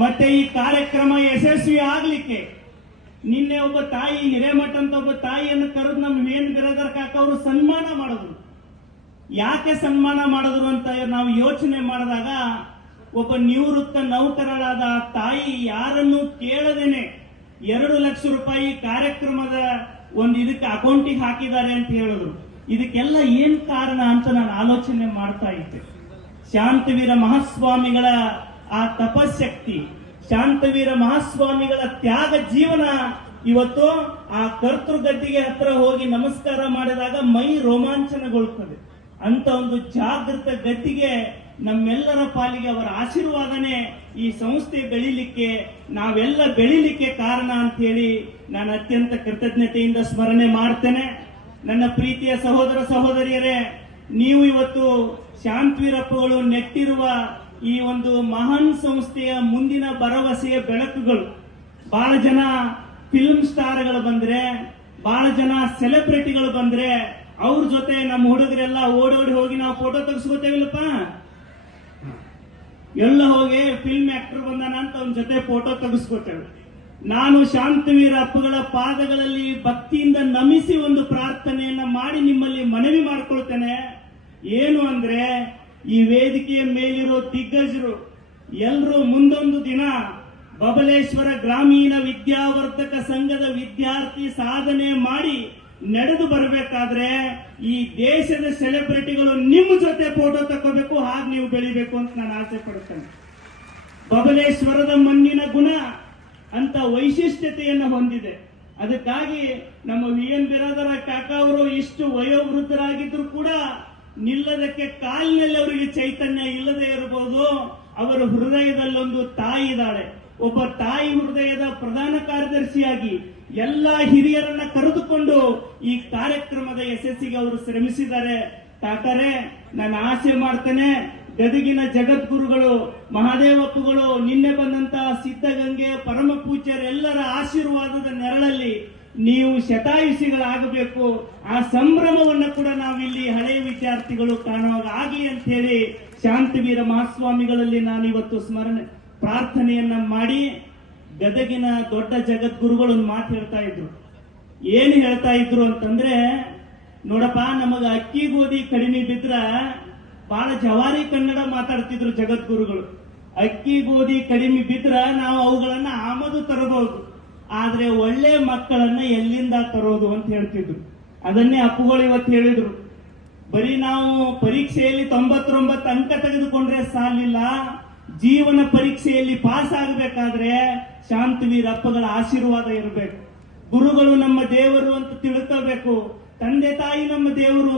ಮತ್ತೆ ಈ ಕಾರ್ಯಕ್ರಮ ಯಶಸ್ವಿ ಆಗ್ಲಿಕ್ಕೆ ನಿನ್ನೆ ಒಬ್ಬ ತಾಯಿ ಹಿರೇಮಠ ಅಂತ ಒಬ್ಬ ತಾಯಿಯನ್ನು ಕರೆದು ನಮ್ಮ ವೇನ್ ಬಿರಾದರ್ ಕಾಕ ಅವರು ಸನ್ಮಾನ ಮಾಡಿದ್ರು. ಯಾಕೆ ಸನ್ಮಾನ ಮಾಡಿದ್ರು ಅಂತ ನಾವು ಯೋಚನೆ ಮಾಡಿದಾಗ ಒಬ್ಬ ನಿವೃತ್ತ ನೌಕರರಾದ ತಾಯಿ ಯಾರನ್ನು ಕೇಳದೇನೆ 2 ಲಕ್ಷ ರೂಪಾಯಿ ಕಾರ್ಯಕ್ರಮದ ಒಂದು ಇದಕ್ಕೆ ಅಕೌಂಟಿಗೆ ಹಾಕಿದ್ದಾರೆ ಅಂತ ಹೇಳಿದ್ರು. ಇದಕ್ಕೆಲ್ಲ ಏನ್ ಕಾರಣ ಅಂತ ನಾನು ಆಲೋಚನೆ ಮಾಡ್ತಾ ಇದ್ದೆ. ಶಾಂತವೀರ ಮಹಾಸ್ವಾಮಿಗಳ ಆ ತಪಶಕ್ತಿ, ಶಾಂತವೀರ ಮಹಾಸ್ವಾಮಿಗಳ ತ್ಯಾಗ ಜೀವನ ಇವತ್ತು ಆ ಕರ್ತೃಗದ್ದಿಗೆ ಹತ್ರ ಹೋಗಿ ನಮಸ್ಕಾರ ಮಾಡಿದಾಗ ಮೈ ರೋಮಾಂಚನಗೊಳ್ಳುತ್ತದೆ. ಅಂತ ಒಂದು ಜಾಗೃತ ಗದ್ದಿಗೆ ನಮ್ಮೆಲ್ಲರ ಪಾಲಿಗೆ ಅವರ ಆಶೀರ್ವಾದನೆ ಈ ಸಂಸ್ಥೆ ಬೆಳಿಲಿಕ್ಕೆ, ನಾವೆಲ್ಲ ಬೆಳಿಲಿಕ್ಕೆ ಕಾರಣ ಅಂತ ಹೇಳಿ ನಾನು ಅತ್ಯಂತ ಕೃತಜ್ಞತೆಯಿಂದ ಸ್ಮರಣೆ ಮಾಡ್ತೇನೆ. ನನ್ನ ಪ್ರೀತಿಯ ಸಹೋದರ ಸಹೋದರಿಯರೇ, ನೀವು ಇವತ್ತು ಶಾಂತವೀರಪ್ಪಗಳು ನೆಟ್ಟಿರುವ ಈ ಒಂದು ಮಹಾನ್ ಸಂಸ್ಥೆಯ ಮುಂದಿನ ಭರವಸೆಯ ಬೆಳಕುಗಳು. ಬಹಳ ಜನ ಫಿಲ್ಮ್ ಸ್ಟಾರ್ಗಳು ಬಂದ್ರೆ, ಬಹಳ ಜನ ಸೆಲೆಬ್ರಿಟಿಗಳು ಬಂದ್ರೆ ಅವ್ರ ಜೊತೆ ನಮ್ಮ ಹುಡುಗರೆಲ್ಲ ಓಡೋಡಿ ಹೋಗಿ ನಾವು ಫೋಟೋ ತೆಗೆಸ್ಕೋತೇವಿಲ್ಲಪ್ಪ, ಎಲ್ಲ ಹೋಗಿ ಫಿಲ್ಮ್ ಆಕ್ಟರ್ ಬಂದಾನ ಅಂತ ಅವನ ಜೊತೆ ಫೋಟೋ ತೆಗೆಸ್ಕೋತೇವೆ. ನಾನು ಶಾಂತವೀರ ಅಪ್ಪಗಳ ಪಾದಗಳಲ್ಲಿ ಭಕ್ತಿಯಿಂದ ನಮಿಸಿ ಒಂದು ಪ್ರಾರ್ಥನೆಯನ್ನ ಮಾಡಿ ನಿಮ್ಮಲ್ಲಿ ಮನವಿ ಮಾಡಿಕೊಳ್ತೇನೆ. ಏನು ಅಂದ್ರೆ, ಈ ವೇದಿಕೆಯ ಮೇಲಿರೋ ದಿಗ್ಗಜರು ಎಲ್ಲರೂ ಮುಂದೊಂದು ದಿನ ಬಬಲೇಶ್ವರ ಗ್ರಾಮೀಣ ವಿದ್ಯಾವರ್ಧಕ ಸಂಘದ ವಿದ್ಯಾರ್ಥಿ ಸಾಧನೆ ಮಾಡಿ ನಡೆದು ಬರಬೇಕಾದ್ರೆ ಈ ದೇಶದ ಸೆಲೆಬ್ರಿಟಿಗಳು ನಿಮ್ಮ ಜೊತೆ ಫೋಟೋ ತಗೋಬೇಕು, ಹಾಗೆ ನೀವು ಬೆಳಿಬೇಕು ಅಂತ ನಾನು ಆಸೆ ಪಡುತ್ತೇನೆ. ಬಬಲೇಶ್ವರದ ಮಣ್ಣಿನ ಗುಣ ಅಂತ ವೈಶಿಷ್ಟ್ಯತೆಯನ್ನು ಹೊಂದಿದೆ. ಅದಕ್ಕಾಗಿ ನಮ್ಮ ವಿ.ಎನ್. ಬಿರಾದರ ಕಾಕ ಅವರು ಇಷ್ಟು ವಯೋವೃದ್ಧರಾಗಿದ್ರು ಕೂಡ ನಿಲ್ಲದಕ್ಕೆ ಕಾಲಿನಲ್ಲಿ ಅವರಿಗೆ ಚೈತನ್ಯ ಇಲ್ಲದೆ ಇರಬಹುದು, ಅವರ ಹೃದಯದಲ್ಲೊಂದು ತಾಯಿ ಇದ್ದಾಳೆ. ಒಬ್ಬ ತಾಯಿ ಹೃದಯದ ಪ್ರಧಾನ ಕಾರ್ಯದರ್ಶಿಯಾಗಿ ಎಲ್ಲಾ ಹಿರಿಯರನ್ನ ಕರೆದುಕೊಂಡು ಈ ಕಾರ್ಯಕ್ರಮದ ಯಶಸ್ಸಿಗೆ ಅವರು ಶ್ರಮಿಸಿದ್ದಾರೆ. ಕಾಕರೇ, ನಾನು ಆಸೆ ಮಾಡ್ತೇನೆ, ಗದಗಿನ ಜಗದ್ಗುರುಗಳು ಮಹಾದೇವಪ್ಪಗಳು, ನಿನ್ನೆ ಬಂದಂತಹ ಸಿದ್ಧಗಂಗೆ ಪರಮ ಪೂಜ್ಯರೆಲ್ಲರ ಆಶೀರ್ವಾದದ ನೆರಳಲ್ಲಿ ನೀವು ಶತಾಯುಷಿಗಳಾಗಬೇಕು. ಆ ಸಂಭ್ರಮವನ್ನು ಕೂಡ ನಾವಿಲ್ಲಿ ಹಳೆಯ ವಿದ್ಯಾರ್ಥಿಗಳು ಕಾಣುವಾಗ ಆಗ್ಲಿ ಅಂತ ಹೇಳಿ ಶಾಂತವೀರ ಮಹಾಸ್ವಾಮಿಗಳಲ್ಲಿ ನಾನು ಇವತ್ತು ಸ್ಮರಣೆ ಪ್ರಾರ್ಥನೆಯನ್ನ ಮಾಡಿ, ಗದಗಿನ ದೊಡ್ಡ ಜಗದ್ಗುರುಗಳು ಒಂದು ಮಾತು ಹೇಳ್ತಾ ಇದ್ರು. ಏನು ಹೇಳ್ತಾ ಇದ್ರು ಅಂತಂದ್ರೆ, ನೋಡಪ್ಪ, ನಮಗ ಅಕ್ಕಿ ಗೋಧಿ ಕಡಿಮೆ ಬಿದ್ರ ಬಹಳ ಜವಾರಿ ಕನ್ನಡ ಮಾತಾಡ್ತಿದ್ರು ಜಗದ್ಗುರುಗಳು. ಅಕ್ಕಿ ಗೋಧಿ ಕಡಿಮೆ ಬಿದ್ರ ನಾವು ಅವುಗಳನ್ನ ಆಮದು ತರಬಹುದು, ಆದ್ರೆ ಒಳ್ಳೆ ಮಕ್ಕಳನ್ನ ಎಲ್ಲಿಂದ ತರೋದು ಅಂತ ಹೇಳ್ತಿದ್ರು. ಅದನ್ನೇ ಅಪ್ಪುಗಳು ಇವತ್ತು ಹೇಳಿದ್ರು. ಬರೀ ನಾವು ಪರೀಕ್ಷೆಯಲ್ಲಿ 99 ಅಂಕ ತೆಗೆದುಕೊಂಡ್ರೆ ಸಾಲಿಲ್ಲ, ಜೀವನ ಪರೀಕ್ಷೆಯಲ್ಲಿ ಪಾಸ್ ಆಗಬೇಕಾದ್ರೆ ಶಾಂತವೀರ ಅಪ್ಪಗಳ ಆಶೀರ್ವಾದ ಇರಬೇಕು. ಗುರುಗಳು ನಮ್ಮ ದೇವರು ಅಂತ ತಿಳ್ಕೋಬೇಕು, ತಂದೆ ತಾಯಿ ನಮ್ಮ ದೇವರು